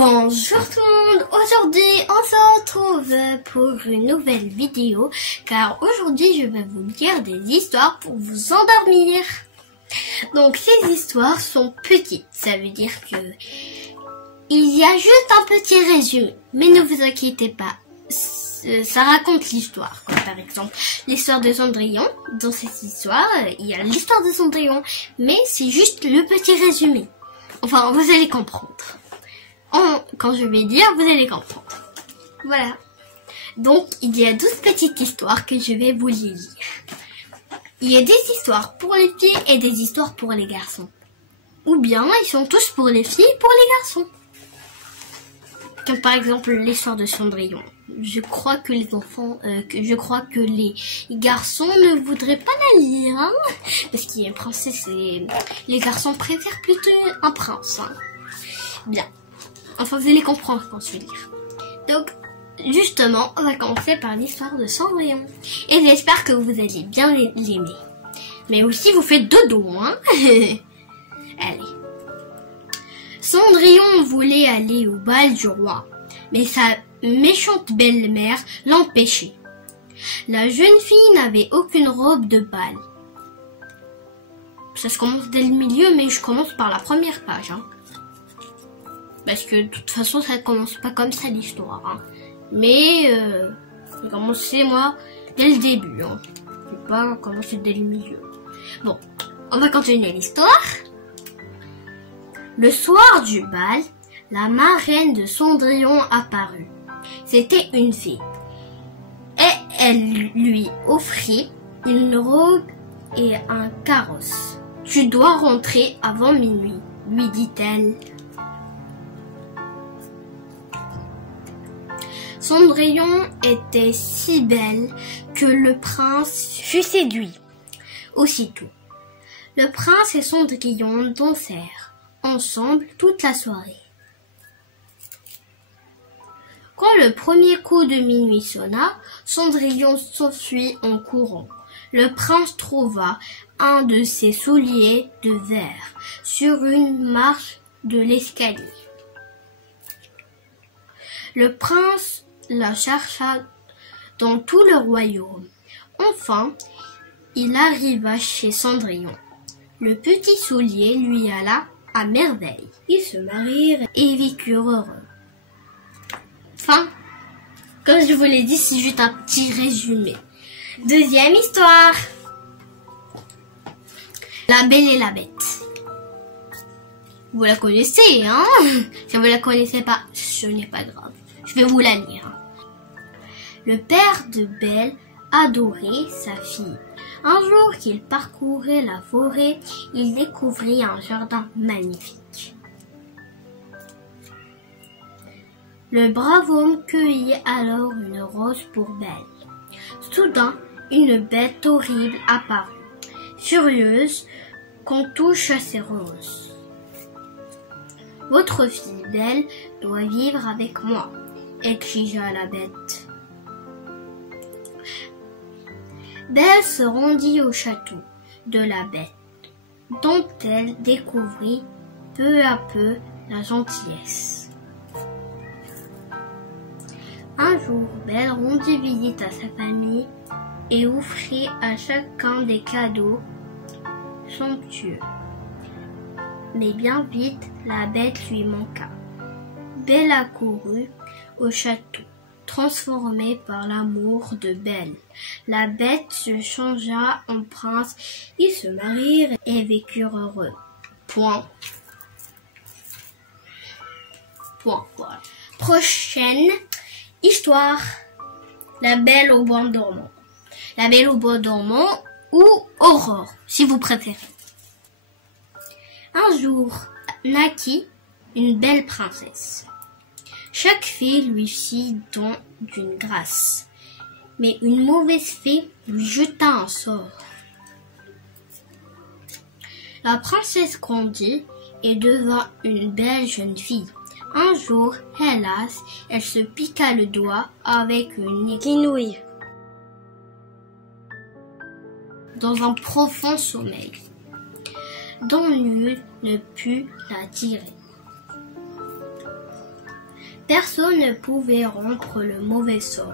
Bonjour tout le monde, aujourd'hui on se retrouve pour une nouvelle vidéo car aujourd'hui je vais vous lire des histoires pour vous endormir. Donc ces histoires sont petites, ça veut dire que il y a juste un petit résumé, mais ne vous inquiétez pas, ça raconte l'histoire, comme par exemple l'histoire de Cendrillon. Dans cette histoire, il y a l'histoire de Cendrillon, mais c'est juste le petit résumé. Enfin, vous allez comprendre. Quand je vais dire, vous allez comprendre. Voilà. Donc, il y a 12 petites histoires que je vais vous lire. Il y a des histoires pour les filles et des histoires pour les garçons. Ou bien, ils sont tous pour les filles et pour les garçons. Comme par exemple l'histoire de Cendrillon. Je crois que les enfants, que les garçons ne voudraient pas la lire, hein, parce qu'il y a une princesse et les garçons préfèrent plutôt un prince. Hein. Bien. Enfin, vous allez comprendre quand je vais lire. Donc, justement, on va commencer par l'histoire de Cendrillon. Et j'espère que vous allez bien l'aimer. Mais aussi, vous faites dodo, hein. Allez. Cendrillon voulait aller au bal du roi, mais sa méchante belle-mère l'empêchait. La jeune fille n'avait aucune robe de bal. Ça se commence dès le milieu, mais je commence par la première page, hein. Parce que de toute façon, ça ne commence pas comme ça l'histoire. Hein. Mais j'ai commencé moi dès le début. Hein. Je vais pas commencer dès le milieu. Bon, on va continuer l'histoire. Le soir du bal, la marraine de Cendrillon apparut. C'était une fée. Et elle lui offrit une robe et un carrosse. Tu dois rentrer avant minuit, lui dit-elle. Cendrillon était si belle que le prince fut séduit. Aussitôt, le prince et Cendrillon dansèrent ensemble toute la soirée. Quand le premier coup de minuit sonna, Cendrillon s'enfuit en courant. Le prince trouva un de ses souliers de verre sur une marche de l'escalier. Le prince la chercha dans tout le royaume. Enfin, il arriva chez Cendrillon. Le petit soulier lui alla à merveille. Ils se marièrent et vécurent heureux. Fin. Comme je vous l'ai dit, c'est juste un petit résumé. Deuxième histoire. La Belle et la Bête. Vous la connaissez, hein? Si vous la connaissez pas, ce n'est pas grave. Je vais vous la lire. Le père de Belle adorait sa fille. Un jour qu'il parcourait la forêt, il découvrit un jardin magnifique. Le brave homme cueillit alors une rose pour Belle. Soudain, une bête horrible apparut, furieuse qu'on touche à ses roses. Votre fille Belle doit vivre avec moi, exigea la bête. Belle se rendit au château de la bête, dont elle découvrit peu à peu la gentillesse. Un jour, Belle rendit visite à sa famille et offrit à chacun des cadeaux somptueux. Mais bien vite, la bête lui manqua. Belle accourut au château, transformée par l'amour de Belle. La bête se changea en prince, ils se marièrent et vécurent heureux. Point. Voilà. Prochaine histoire. La Belle au bois dormant. La Belle au bois dormant ou Aurore, si vous préférez. Un jour, naquit une belle princesse. Chaque fée lui fit don d'une grâce, mais une mauvaise fée lui jeta un sort. La princesse grandit et devint une belle jeune fille. Un jour, hélas, elle se piqua le doigt avec une quenouille dans un profond sommeil, dont nul ne put la tirer. Personne ne pouvait rompre le mauvais sort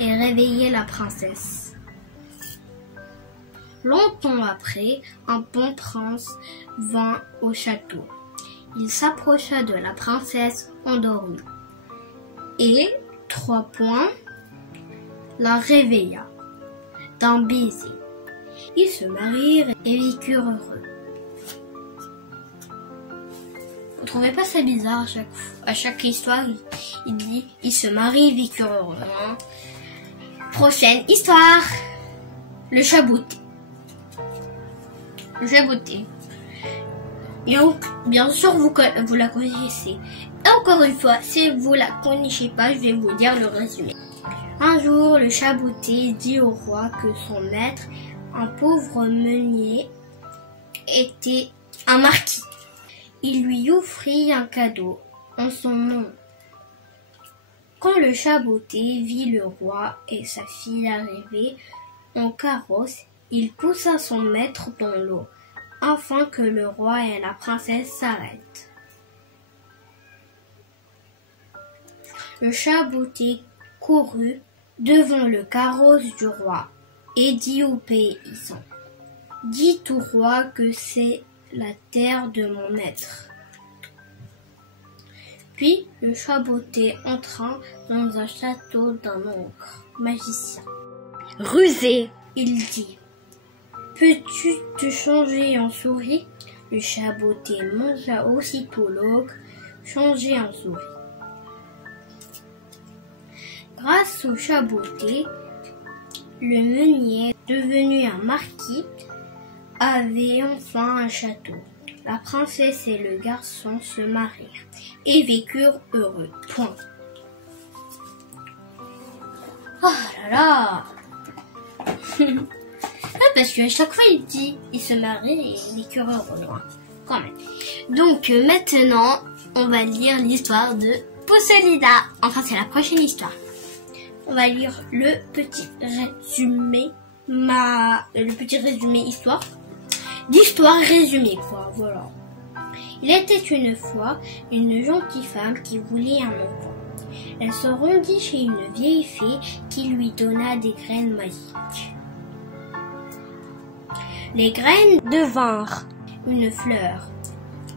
et réveiller la princesse. Longtemps après, un bon prince vint au château. Il s'approcha de la princesse endormie et, 3 points, la réveilla d'un baiser. Ils se marièrent et vécurent heureux. Vous trouvez pas ça bizarre à chaque histoire, il dit ils se marient et vécurent heureux. Hein? Prochaine histoire. Le chat bouté. Le chat bouté. Bien sûr, vous la connaissez. Et encore une fois, si vous la connaissez pas, je vais vous dire le résumé. Un jour, le chat bouté dit au roi que son maître, un pauvre meunier, était un marquis. Il lui offrit un cadeau en son nom. Quand le chat bouté vit le roi et sa fille arriver en carrosse, il poussa son maître dans l'eau, afin que le roi et la princesse s'arrêtent. Le chat bouté courut devant le carrosse du roi et dit aux paysans: « Dites au roi que c'est la terre de mon maître. » Puis le chat bouté entra dans un château d'un ogre magicien. Rusé, il dit: « Peux-tu te changer en souris ?» Le chat bouté mangea aussitôt l'ogre, changé en souris. Grâce au chat bouté, le meunier, devenu un marquis, avait enfin un château. La princesse et le garçon se marièrent et vécurent heureux. Point. Oh là là. Parce qu'à chaque fois il dit ils se marient et vécurent heureux. Loin. Quand même. Donc maintenant on va lire l'histoire de Pousselina. Enfin c'est la prochaine histoire. On va lire le petit résumé histoire. D'histoire résumée quoi, voilà. Il était une fois une gentille femme qui voulait un enfant. Elle se rendit chez une vieille fée qui lui donna des graines magiques. Les graines devinrent une fleur.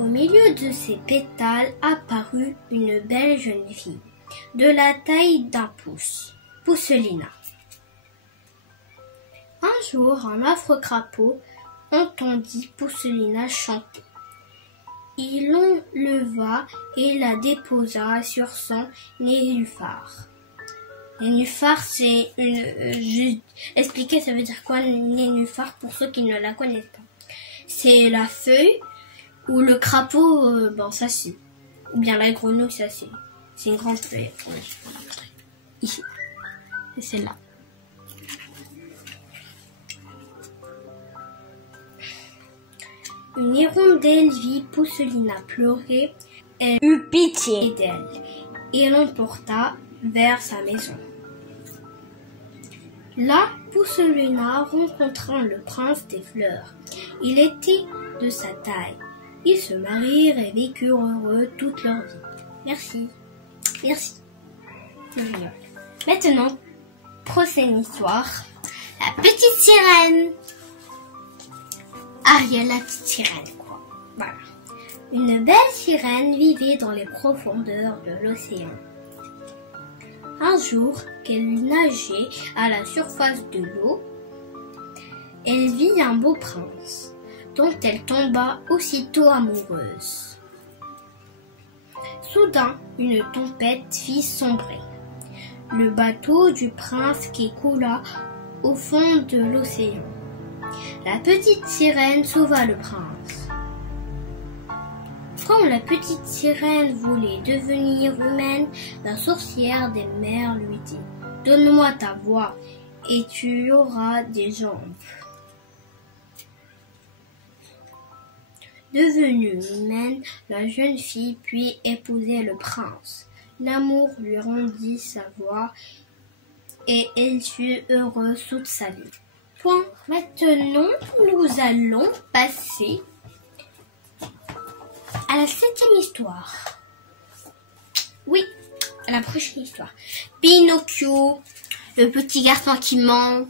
Au milieu de ses pétales apparut une belle jeune fille, de la taille d'un pouce, Pousselina. Un jour, un affreux crapaud entendit Pousselina chanter. Il l'enleva et la déposa sur son nénuphar. Nénuphar, c'est une... je expliquer ça veut dire quoi nénuphar pour ceux qui ne la connaissent pas. C'est la feuille où le crapaud s'assied. Ou bien la grenouille s'assied. C'est une grande feuille. Ici. C'est celle-là. Une hirondelle vit Pousselina pleurer. Elle eut pitié d'elle et l'emporta vers sa maison. Là, Pousselina rencontra le prince des fleurs. Il était de sa taille. Ils se marièrent et vécurent heureux toute leur vie. Merci. Merci. Maintenant, prochaine histoire. La petite sirène. Ariel, la petite sirène, quoi. Voilà. Une belle sirène vivait dans les profondeurs de l'océan. Un jour, qu'elle nageait à la surface de l'eau, elle vit un beau prince, dont elle tomba aussitôt amoureuse. Soudain, une tempête fit sombrer le bateau du prince qui coula au fond de l'océan. La petite sirène sauva le prince. Quand la petite sirène voulait devenir humaine, la sorcière des mers lui dit: « Donne-moi ta voix et tu auras des jambes. » Devenue humaine, la jeune fille puis épousait le prince. L'amour lui rendit sa voix et elle fut heureuse toute sa vie. Point. Maintenant, nous allons passer à la 7e histoire. Oui, à la prochaine histoire. Pinocchio, le petit garçon qui ment.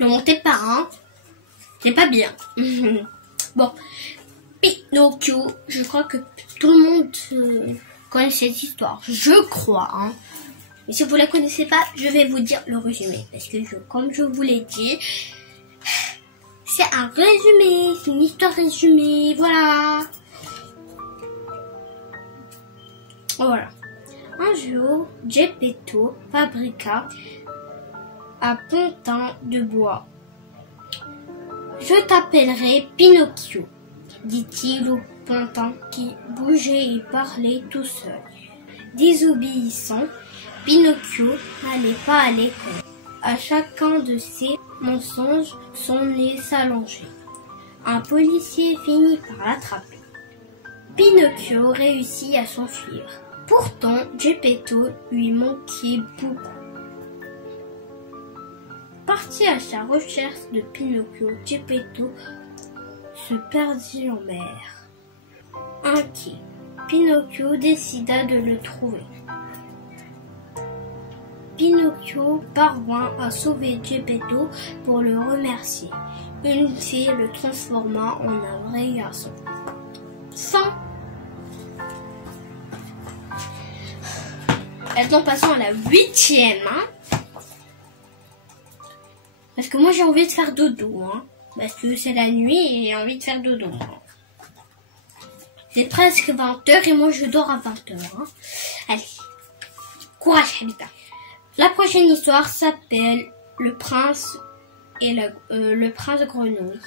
Ne montez pas, hein. C'est pas bien. Bon, Pinocchio, je crois que tout le monde connaît cette histoire. Je crois, hein. Mais si vous la connaissez pas, je vais vous dire le résumé. Parce que comme je vous l'ai dit, c'est un résumé. C'est une histoire résumée. Voilà. Voilà. Un jour, Geppetto fabriqua un pontin de bois. Je t'appellerai Pinocchio, dit-il au pontin qui bougeait et parlait tout seul. Désobéissant, Pinocchio n'allait pas à l'école. À chacun de ses mensonges, son nez s'allongeait. Un policier finit par l'attraper. Pinocchio réussit à s'enfuir. Pourtant, Geppetto lui manquait beaucoup. Parti à sa recherche de Pinocchio, Geppetto se perdit en mer. Inquiet, Pinocchio décida de le trouver. Pinocchio parvint à sauver Geppetto pour le remercier. Une fée le transforma en un vrai garçon. Fin. Maintenant, passons à la 8e. Parce que moi, j'ai envie de faire dodo. Parce que c'est la nuit et j'ai envie de faire dodo. C'est presque 20h et moi, je dors à 20h. Allez, courage, Habiba. La prochaine histoire s'appelle Le prince et le prince grenouille.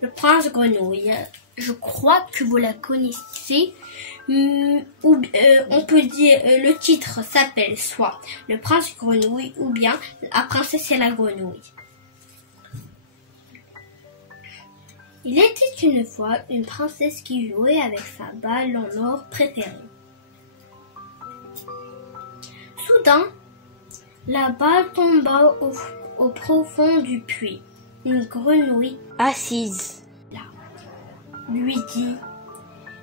Le prince grenouille. Je crois que vous la connaissez. On peut dire le titre s'appelle soit Le prince grenouille ou bien La princesse et la grenouille. Il était une fois une princesse qui jouait avec sa balle en or préférée. Soudain, la balle tomba au profond du puits. Une grenouille assise là lui dit: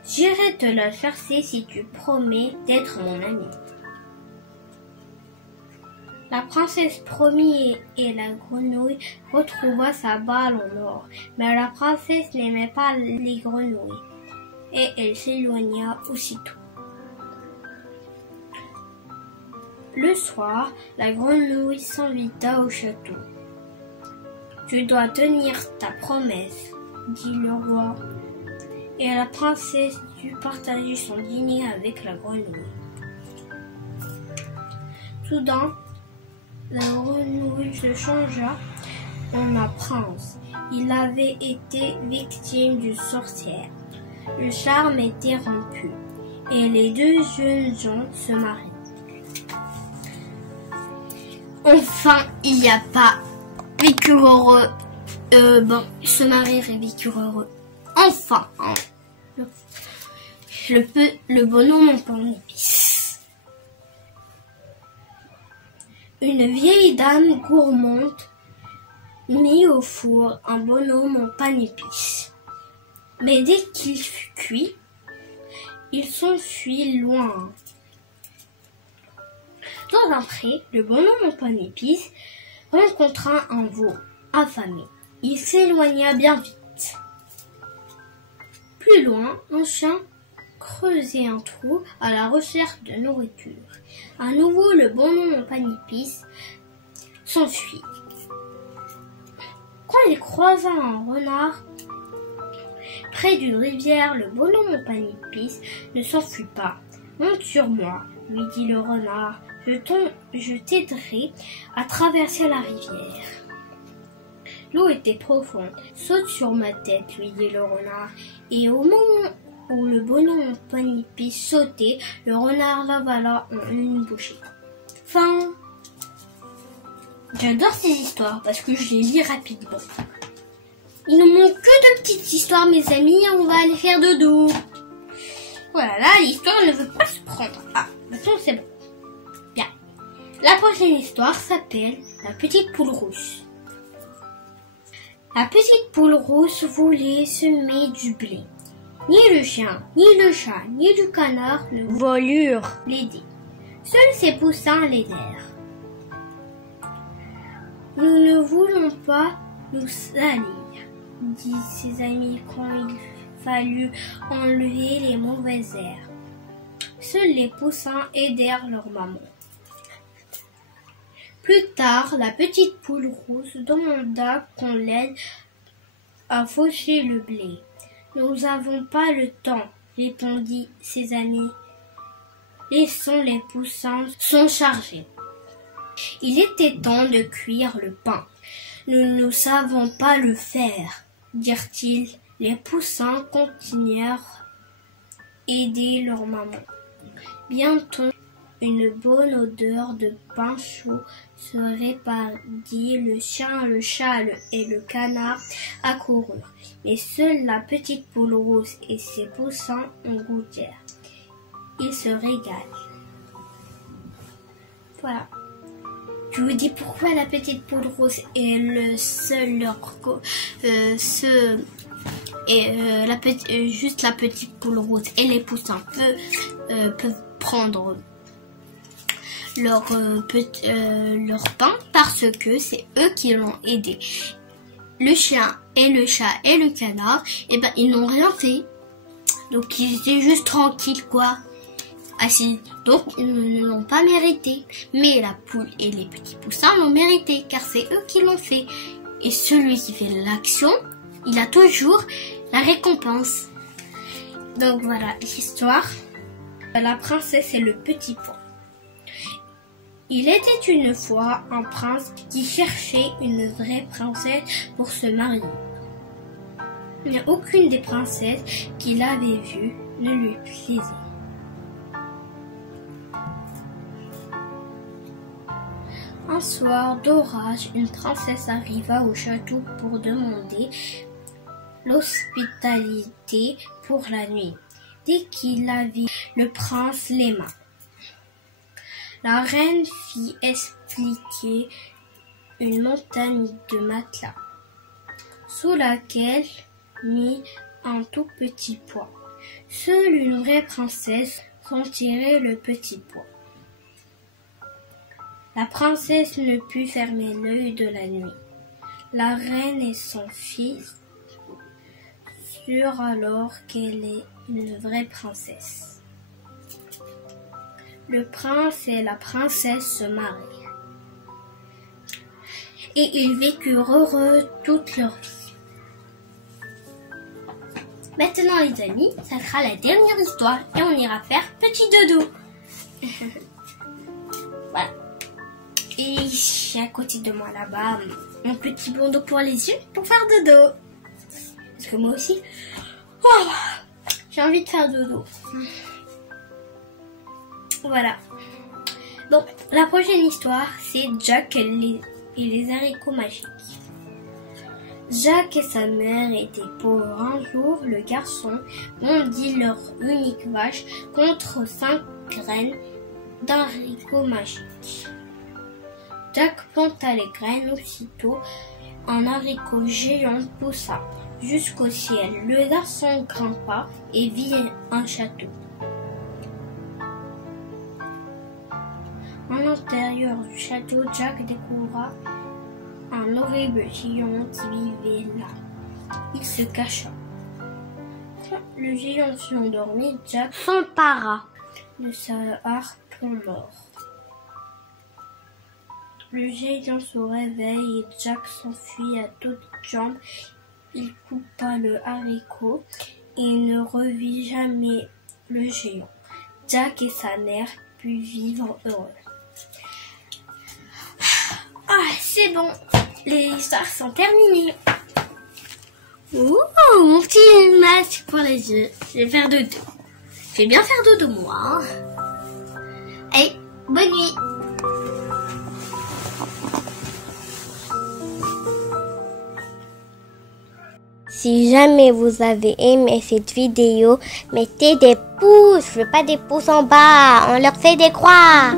j'irai te la chercher si tu promets d'être mon ami. La princesse promit et la grenouille retrouva sa balle en or. Mais la princesse n'aimait pas les grenouilles et elle s'éloigna aussitôt. Le soir, la grenouille s'invita au château. Tu dois tenir ta promesse, dit le roi. Et la princesse dut partager son dîner avec la grenouille. Soudain, la grenouille se changea en un prince. Il avait été victime d'une sorcière. Le charme était rompu et les deux jeunes gens se marient. Enfin, il n'y a pas vécurent heureux. Se marier et vécurent heureux. Enfin, hein. Le bonhomme en pain d'épices. Une vieille dame gourmande mit au four un bonhomme en pain d'épices. Mais dès qu'il fut cuit, il s'enfuit loin. Dans un pré, le bonhomme en pain d'épices rencontra un veau affamé. Il s'éloigna bien vite. Plus loin, un chien creusait un trou à la recherche de nourriture. À nouveau, le bonhomme en pain d'épices s'enfuit. Quand il croisa un renard près d'une rivière, le bonhomme en pain d'épices ne s'enfuit pas. Monte sur moi, lui dit le renard. Je t'aiderai à traverser la rivière. L'eau était profonde. Saute sur ma tête, lui dit le renard. Et au moment où le bonhomme en pain d'épices sautait, le renard l'avala en une bouchée. Fin. J'adore ces histoires parce que je les lis rapidement. Il ne manque que de petites histoires, mes amis. On va aller faire dodo. Voilà, là, l'histoire ne veut pas se prendre. Ah, maintenant c'est bon. Bien. La prochaine histoire s'appelle La petite poule rousse. La petite poule rousse voulait semer du blé. Ni le chien, ni le chat, ni le canard ne Volure. l'aider. Seuls ses poussins l'aidèrent. Nous ne voulons pas nous salir, dit ses amis quand il fallut enlever les mauvaises herbes. Seuls les poussins aidèrent leur maman. Plus tard, la petite poule rousse demanda qu'on l'aide à faucher le blé. Nous n'avons pas le temps, répondit ses amis. Laissons les poussins s'en charger. Il était temps de cuire le pain. Nous ne savons pas le faire, dirent-ils. Les poussins continuèrent aider leur maman. Bientôt, une bonne odeur de pain chaud se répandit. Le chien, le chat et le canard accoururent. Mais seule la petite poule rousse et ses poussins en goûtèrent. Ils se régalent. Voilà. Je vous dis pourquoi la petite poule rousse est le seul juste la petite poule rousse et les poussins peuvent prendre leur pain parce que c'est eux qui l'ont aidé. Le chien et le chat et le canard, ils n'ont rien fait. Donc ils étaient juste tranquilles quoi. Assis. Donc ils ne l'ont pas mérité. Mais la poule et les petits poussins l'ont mérité car c'est eux qui l'ont fait. Et celui qui fait l'action, il a toujours la récompense. Donc voilà l'histoire. La princesse et le petit pont. Il était une fois un prince qui cherchait une vraie princesse pour se marier. Mais aucune des princesses qu'il avait vues ne lui plaisait. Un soir d'orage, une princesse arriva au château pour demander l'hospitalité pour la nuit. Dès qu'il la vit, le prince l'aima. La reine fit expliquer une montagne de matelas, sous laquelle mit un tout petit pois. Seule une vraie princesse sentirait le petit pois. La princesse ne put fermer l'œil de la nuit. La reine et son fils surent alors qu'elle est une vraie princesse. Le prince et la princesse se marièrent. Et ils vécurent heureux toute leur vie. Maintenant les amis, ça sera la dernière histoire et on ira faire petit dodo. Voilà. Et j'ai à côté de moi là-bas mon petit bandeau pour les yeux pour faire dodo. Parce que moi aussi, j'ai envie de faire dodo. Voilà. Donc, la prochaine histoire, c'est Jack et les haricots magiques. Jack et sa mère étaient pauvres. Un jour, le garçon vendit leur unique vache contre 5 graines d'haricots magiques. Jack planta les graines aussitôt. Un haricot géant poussa jusqu'au ciel. Le garçon grimpa et vit un château. À l'intérieur du château, Jack découvra un horrible géant qui vivait là. Il se cacha. Quand le géant fut endormi, Jack s'empara de sa harpon mort. Le géant se réveille et Jack s'enfuit à toutes jambes. Il coupa le haricot et ne revit jamais le géant. Jack et sa mère purent vivre heureux. Ah, c'est bon, les histoires sont terminées. Ouh, mon petit masque pour les yeux. Je vais faire dodo. Je vais bien faire dodo moi. Allez, bonne nuit. Si jamais vous avez aimé cette vidéo, mettez des pouces. Je veux pas des pouces en bas. On leur fait des croix.